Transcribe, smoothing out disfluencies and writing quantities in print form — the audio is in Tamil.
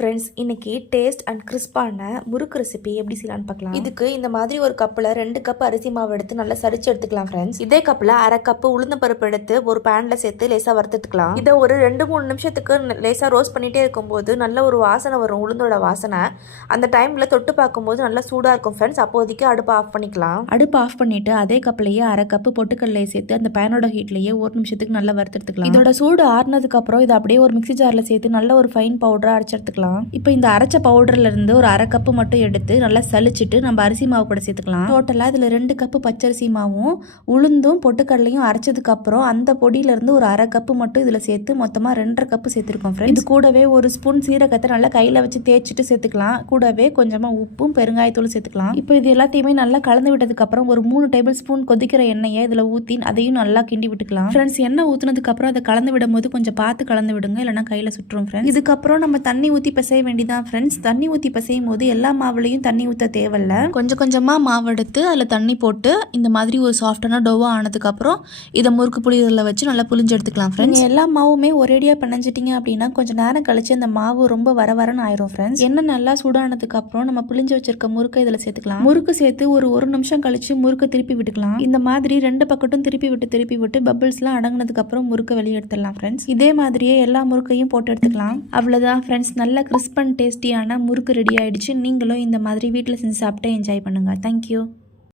ஃப்ரெண்ட்ஸ், இன்னைக்கு டேஸ்ட் அண்ட் கிறிஸ்பான முறுக்கு ரெசிபி எப்படி செய்யலான்னு பார்க்கலாம். இதுக்கு இந்த மாதிரி ஒரு கப்பில் 2 கப் அரிசி மாவு எடுத்து நல்லா சரிச்சு எடுத்துக்கலாம் ஃப்ரெண்ட்ஸ். இதே கப்பில் அரை கப்பு உளுந்த பருப்பு எடுத்து ஒரு பேனில் சேர்த்து லேசாக வறுத்துக்கலாம். இதை ஒரு 2-3 நிமிஷத்துக்கு லேசாக ரோஸ்ட் பண்ணிகிட்டே இருக்கும்போது நல்ல ஒரு வாசனை வரும், உளுந்தோட வாசனை. அந்த டைமில் தொட்டு பார்க்கும்போது நல்லா சூடாக இருக்கும் ஃப்ரெண்ட்ஸ். அப்போதைக்கு அடுப்பை ஆஃப் பண்ணிக்கலாம். அடுப்பு ஆஃப் பண்ணிவிட்டு அதே கப்லேயே அரை கப்பு பொட்டுக்கடலையை சேர்த்து அந்த பேனோட ஹீட்லேயே 1 நிமிஷத்துக்கு நல்லா வறுத்துக்கலாம். இதோட சூடு ஆறுனதுக்கப்புறம் இதை அப்படியே ஒரு மிக்ஸி ஜாரில் சேர்த்து நல்ல ஒரு ஃபைன் பவுடராக அரைச்சு எடுத்துக்கலாம். இப்போ இந்த அரைச்ச பவுடர்ல இருந்து ஒரு அரை கப்பு மட்டும் எடுத்து நல்லா சலிச்சிட்டு நம்ம அரிசி மாவு கூட சேர்த்துக்கலாம். டோட்டலா இதுல 2 கப்பு பச்சரிசி மாவும் உளுந்தும் பொட்டுக்கடலையும் அரைச்சதுக்கு அப்புறம் அந்த பொடியில இருந்து ஒரு அரை கப்பு மட்டும் இதுல சேர்த்து மொத்தமா 2.5 கப்பு சேர்த்திருக்கோம் ஃப்ரெண்ட்ஸ். இது கூடவே ஒரு ஸ்பூன் சீரகத்தை நல்லா கையில வச்சு தேய்ச்சிட்டு சேர்த்துக்கலாம். கூடவே கொஞ்சமா உப்பும் பெருங்காயத்தூள் சேர்த்துக்கலாம். இப்போ இது எல்லாத்தையுமே நல்லா கலந்து விட்டதுக்கு அப்புறம் ஒரு 3 டேபிள் ஸ்பூன் கொதிக்கிற எண்ணெயை இதுல ஊத்தி அதையும் நல்லா கிண்டி விட்டுக்கலாம் ஃப்ரெண்ட்ஸ். எண்ணெய் ஊத்துனதுக்கு அப்புறம் அதை கலந்து விடும் போது கொஞ்சம் பார்த்து கலந்து விடுங்க, இல்லைன்னா கையில சுற்றுரும் ஃப்ரெண்ட்ஸ். இதுக்கப்புறம் நம்ம தண்ணி ஊத்தி பிசைய வேண்டியதான் ஃப்ரெண்ட்ஸ். தண்ணி ஊற்றி பிசையும் போது எல்லா மாவுலையும் தண்ணி ஊற்ற தேவையில்ல. கொஞ்சம் கொஞ்சமாக மாவு எடுத்து அதில் தண்ணி போட்டு இந்த மாதிரி ஒரு சாஃப்டான டோவாக ஆனதுக்கப்புறம் இதை முறுக்கு புளியரில் வச்சு நல்லா புளிஞ்சு எடுத்துக்கலாம் ஃப்ரெண்ட்ஸ். எல்லா மாவுமே ஒரேடியாக பிணைஞ்சிட்டிங்க அப்படின்னா கொஞ்சம் நேரம் கழிச்சு அந்த மாவு ரொம்ப வரன்னு ஆயிரும் ஃப்ரெண்ட்ஸ். எண்ணெய் நல்லா சூடானதுக்கப்புறம் நம்ம புளிஞ்சு வச்சிருக்க முறுக்கை இதில் சேர்த்துக்கலாம். முறுக்கு சேர்த்து ஒரு நிமிஷம் கழிச்சு முறுக்கை திருப்பி விட்டுக்கலாம். இந்த மாதிரி 2 பக்கட்டும் திருப்பி விட்டு பபிள்ஸ்லாம் அடங்கினதுக்கப்புறம் முறுக்கை வெளியே எடுத்துடலாம் ஃப்ரெண்ட்ஸ். இதே மாதிரியே எல்லா முறுக்கையும் போட்டு எடுத்துக்கலாம். அவ்வளோதான் ஃப்ரெண்ட்ஸ், நல்ல கிறிஸ்ப் அண்ட் டேஸ்டியான முறுக்கு ரெடி ஆயிடுச்சு. நீங்களும் இந்த மாதிரி வீட்டில் செஞ்சு சாப்பிட்டு என்ஜாய் பண்ணுங்கள். தேங்க்யூ.